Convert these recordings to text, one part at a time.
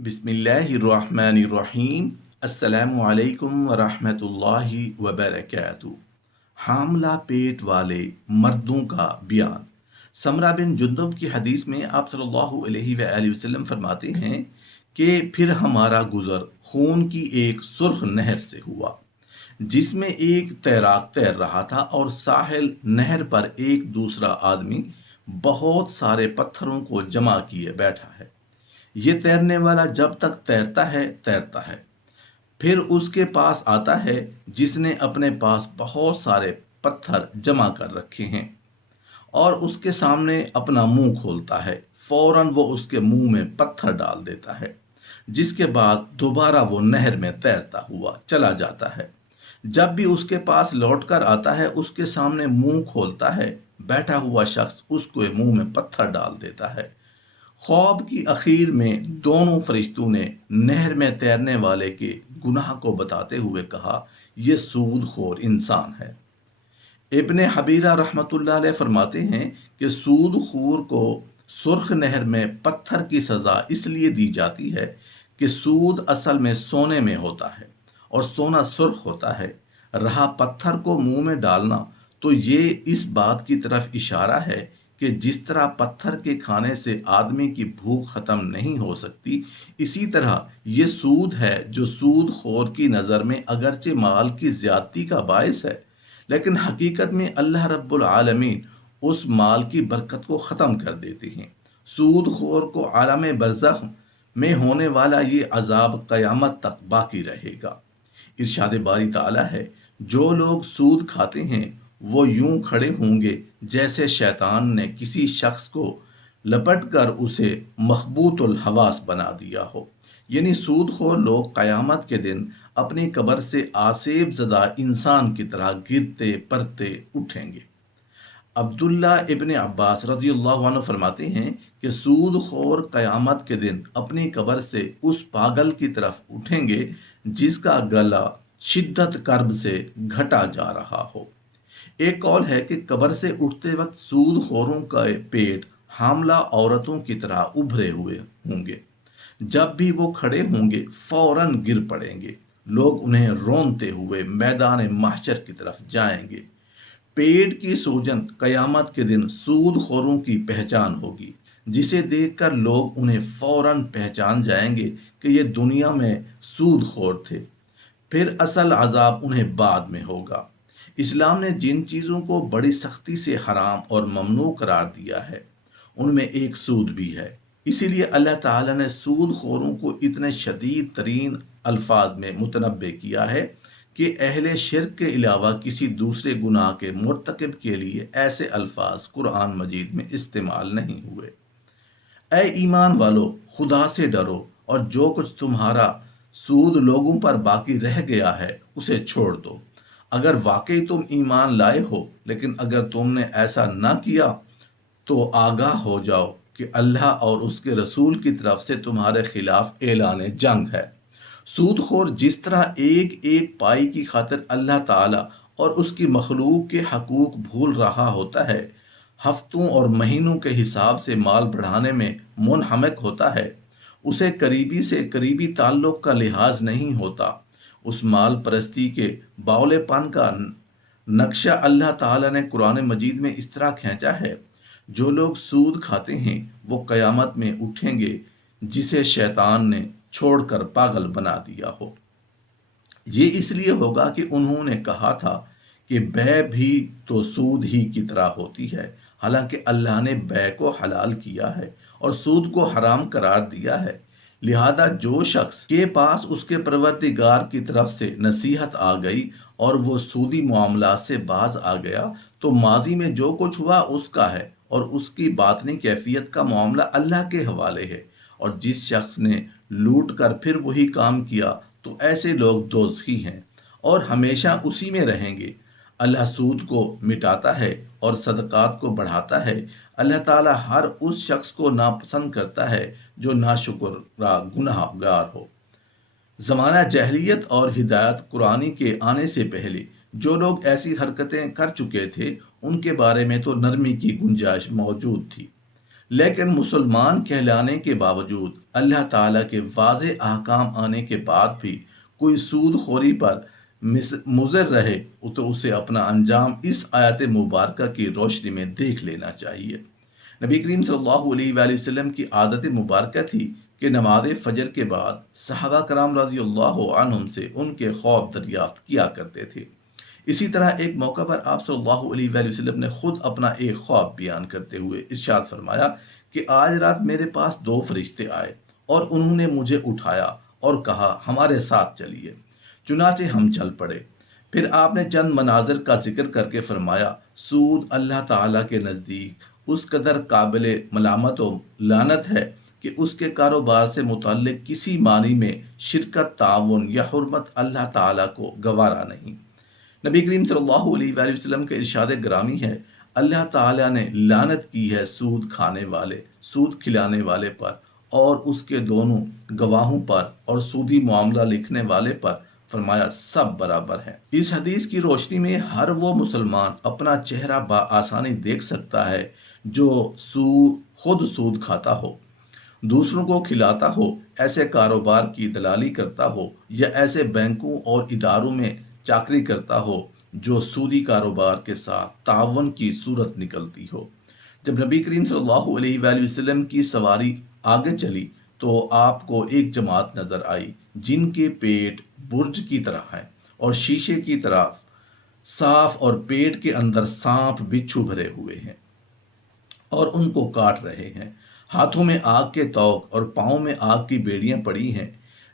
बिस्मिल्लाहिर्रहमानिर्रहीम। अस्सलामु अलैकुम वरहमतुल्लाहि वबरकातुहू। हामला पेट वाले मर्दों का बयान। समरा बिन जुंदब की हदीस में आप सल्लल्लाहु अलैहि वसल्लम फरमाते हैं कि फिर हमारा गुजर खून की एक सुर्ख नहर से हुआ जिसमें एक तैराक तैर रहा था और साहिल नहर पर एक दूसरा आदमी बहुत सारे पत्थरों को जमा किए बैठा है। ये तैरने वाला जब तक तैरता है फिर उसके पास आता है जिसने अपने पास बहुत सारे पत्थर जमा कर रखे हैं और उसके सामने अपना मुंह खोलता है। फौरन वो उसके मुंह में पत्थर डाल देता है जिसके बाद दोबारा वो नहर में तैरता हुआ चला जाता है। जब भी उसके पास लौटकर आता है उसके सामने मुंह खोलता है, बैठा हुआ शख्स उसके मुंह में पत्थर डाल देता है। ख्वाब की आखिर में दोनों फरिश्तों ने नहर में तैरने वाले के गुनाह को बताते हुए कहा, यह सूदखोर इंसान है। इब्ने हबीरा रहमतुल्लाह अलैह फरमाते हैं कि सूदखोर को सुर्ख नहर में पत्थर की सज़ा इसलिए दी जाती है कि सूद असल में सोने में होता है और सोना सुर्ख होता है। रहा पत्थर को मुंह में डालना, तो ये इस बात की तरफ इशारा है कि जिस तरह पत्थर के खाने से आदमी की भूख खत्म नहीं हो सकती, इसी तरह ये सूद है जो सूद खोर की नज़र में अगरचे माल की ज्यादती का बायस है, लेकिन हकीकत में अल्लाह रब्बुल आलमीन उस माल की बरकत को ख़त्म कर देते हैं। सूद खोर को आलम बरज़ख में होने वाला ये अजाब क़यामत तक बाकी रहेगा। इरशाद बारी ताला है, जो लोग सूद खाते हैं वो यूं खड़े होंगे जैसे शैतान ने किसी शख्स को लपट कर उसे मखबूतुल हवास बना दिया हो। यानी सूदखोर लोग क़यामत के दिन अपनी कब्र से आसेब ज़दा इंसान की तरह गिरते पड़ते उठेंगे। अब्दुल्ला इब्ने अब्बास रज़ियल्लाहु अन्हु फरमाते हैं कि सूदखोर क़यामत के दिन अपनी कब्र से उस पागल की तरफ उठेंगे जिसका गला शिद्दत कर्ब से घटा जा रहा हो। एक कौल है कि कब्र से उठते वक्त सूदखोरों का पेट हामला औरतों की तरह उभरे हुए होंगे। जब भी वो खड़े होंगे फौरन गिर पड़ेंगे। लोग उन्हें रोनते हुए मैदान महशर की तरफ जाएंगे। पेट की सूजन कयामत के दिन सूदखोरों की पहचान होगी, जिसे देखकर लोग उन्हें फौरन पहचान जाएंगे कि ये दुनिया में सूदखोर थे। फिर असल अजाब उन्हें बाद में होगा। इस्लाम ने जिन चीज़ों को बड़ी सख्ती से हराम और ममनू करार दिया है उनमें एक सूद भी है। इसीलिए अल्लाह ताला ने सूद खोरों को इतने शदीद तरीन अल्फाज में मुतनब्बे किया है कि अहले शिर्क के अलावा किसी दूसरे गुनाह के मुर्तकिब के लिए ऐसे अल्फाज कुरान मजीद में इस्तेमाल नहीं हुए। ऐ ईमान वालो, खुदा से डरो और जो कुछ तुम्हारा सूद लोगों पर बाकी रह गया है उसे छोड़ दो। अगर वाकई तुम ईमान लाए हो, लेकिन अगर तुमने ऐसा ना किया तो आगाह हो जाओ कि अल्लाह और उसके रसूल की तरफ से तुम्हारे खिलाफ ऐलान जंग है। सूदखोर जिस तरह एक एक पाई की खातिर अल्लाह ताला और उसकी मखलूक के हकूक भूल रहा होता है, हफ्तों और महीनों के हिसाब से माल बढ़ाने में मुनहमक होता है, उसे करीबी से करीबी ताल्लुक का लिहाज नहीं होता। उस माल परस्ती के बावलेपन का नक्शा अल्लाह ताला ने कुरान मजीद में इस तरह खींचा है, जो लोग सूद खाते हैं वो कयामत में उठेंगे जिसे शैतान ने छोड़कर पागल बना दिया हो। ये इसलिए होगा कि उन्होंने कहा था कि बै भी तो सूद ही की तरह होती है, हालांकि अल्लाह ने बै को हलाल किया है और सूद को हराम करार दिया है। लिहाजा जो शख्स के पास उसके परवरदिगार की तरफ से नसीहत आ गई और वो सूदी मामला से बाज आ गया, तो माजी में जो कुछ हुआ उसका है और उसकी बातनी कैफियत का मामला अल्लाह के हवाले है। और जिस शख्स ने लूट कर फिर वही काम किया तो ऐसे लोग दोज़खी हैं और हमेशा उसी में रहेंगे। अल्लाह सूद को मिटाता है और सदक़ात को बढ़ाता है। अल्लाह ताला हर उस शख्स को नापसंद करता है जो नाशुक्र गुनहगार हो। ज़माना जहलियत और हिदायत कुरानी के आने से पहले जो लोग ऐसी हरकतें कर चुके थे उनके बारे में तो नरमी की गुंजाइश मौजूद थी। لیکن مسلمان کہلانے کے باوجود اللہ تعالیٰ کے واضح احکام آنے کے بعد بھی کوئی سود خوری پر مضر رہے تو اسے اپنا انجام اس آیت مبارکہ کی روشنی میں دیکھ لینا چاہیے۔ نبی کریم صلی اللہ علیہ وآلہ وسلم کی عادت مبارکہ تھی کہ نماز فجر کے بعد صحابہ کرام رضی اللہ عنہم سے ان کے خواب دریافت کیا کرتے تھے۔ اسی طرح ایک موقع پر آپ صلی اللہ علیہ وآلہ وسلم نے خود اپنا ایک خواب بیان کرتے ہوئے ارشاد فرمایا کہ آج رات میرے پاس دو فرشتے آئے اور انہوں نے مجھے اٹھایا اور کہا ہمارے ساتھ چلیے، چنانچہ ہم چل پڑے۔ پھر آپ نے چند مناظر کا ذکر کر کے فرمایا سود اللہ تعالیٰ کے نزدیک اس قدر قابل ملامت و لعنت ہے کہ اس کے کاروبار سے متعلق کسی معنی میں شرکت، تعاون یا حرمت اللہ تعالیٰ کو گوارا نہیں۔ نبی کریم صلی اللہ علیہ وآلہ وسلم کے ارشاد گرامی ہے اللہ تعالیٰ نے لعنت کی ہے سود کھانے والے، سود کھلانے والے پر اور اس کے دونوں گواہوں پر اور سودی معاملہ لکھنے والے پر، فرمایا سب برابر ہے۔ اس حدیث کی روشنی میں ہر وہ مسلمان اپنا چہرہ بآسانی دیکھ سکتا ہے جو خود سود کھاتا ہو، دوسروں کو کھلاتا ہو، ایسے کاروبار کی دلالی کرتا ہو یا ایسے بینکوں اور اداروں میں چاکری کرتا ہو جو سودی کاروبار کے ساتھ تعاون کی صورت نکلتی ہو۔ جب نبی کریم صلی اللہ علیہ وآلہ وسلم کی سواری آگے چلی تو آپ کو ایک جماعت نظر آئی جن کے پیٹ برج کی طرح ہیں اور شیشے کی طرح صاف، اور پیٹ کے اندر سانپ بچھو بھرے ہوئے ہیں اور ان کو کاٹ رہے ہیں۔ ہاتھوں میں آگ کے توق اور پاؤں میں آگ کی بیڑیاں پڑی ہیں۔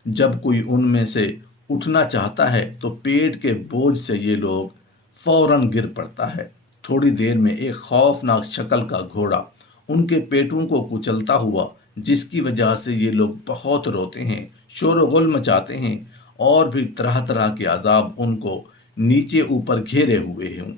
جب کوئی ان میں سے اٹھنا چاہتا ہے تو پیٹ کے بوجھ سے یہ لوگ فوراً گر پڑتا ہے۔ تھوڑی دیر میں ایک خوفناک شکل کا گھوڑا ان کے پیٹوں کو کچلتا ہوا، جس کی وجہ سے یہ لوگ بہت روتے ہیں، شور و غل مچاتے ہیں اور بھی طرح طرح کے عذاب ان کو نیچے اوپر گھیرے ہوئے ہوں۔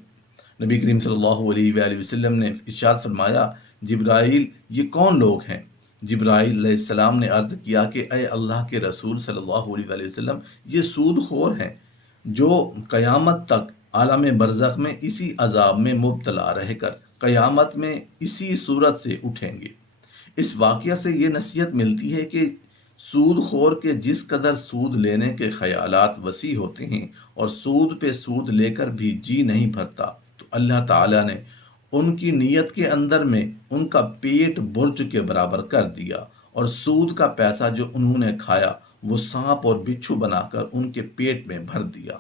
نبی کریم صلی اللہ علیہ وآلہ وسلم نے ارشاد فرمایا جبرائیل یہ کون لوگ ہیں؟ جبرائیل علیہ السلام نے عرض کیا کہ اے اللہ کے رسول صلی اللہ علیہ وآلہ وسلم یہ سود خور ہیں جو قیامت تک عالم برزخ میں اسی عذاب میں مبتلا رہ کر قیامت میں اسی صورت سے اٹھیں گے۔ اس واقعہ سے یہ نصیحت ملتی ہے کہ سود خور کے جس قدر سود لینے کے خیالات وسیع ہوتے ہیں اور سود پہ سود لے کر بھی جی نہیں بھرتا، تو اللہ تعالیٰ نے ان کی نیت کے اندر میں ان کا پیٹ برج کے برابر کر دیا اور سود کا پیسہ جو انہوں نے کھایا وہ سانپ اور بچھو بنا کر ان کے پیٹ میں بھر دیا۔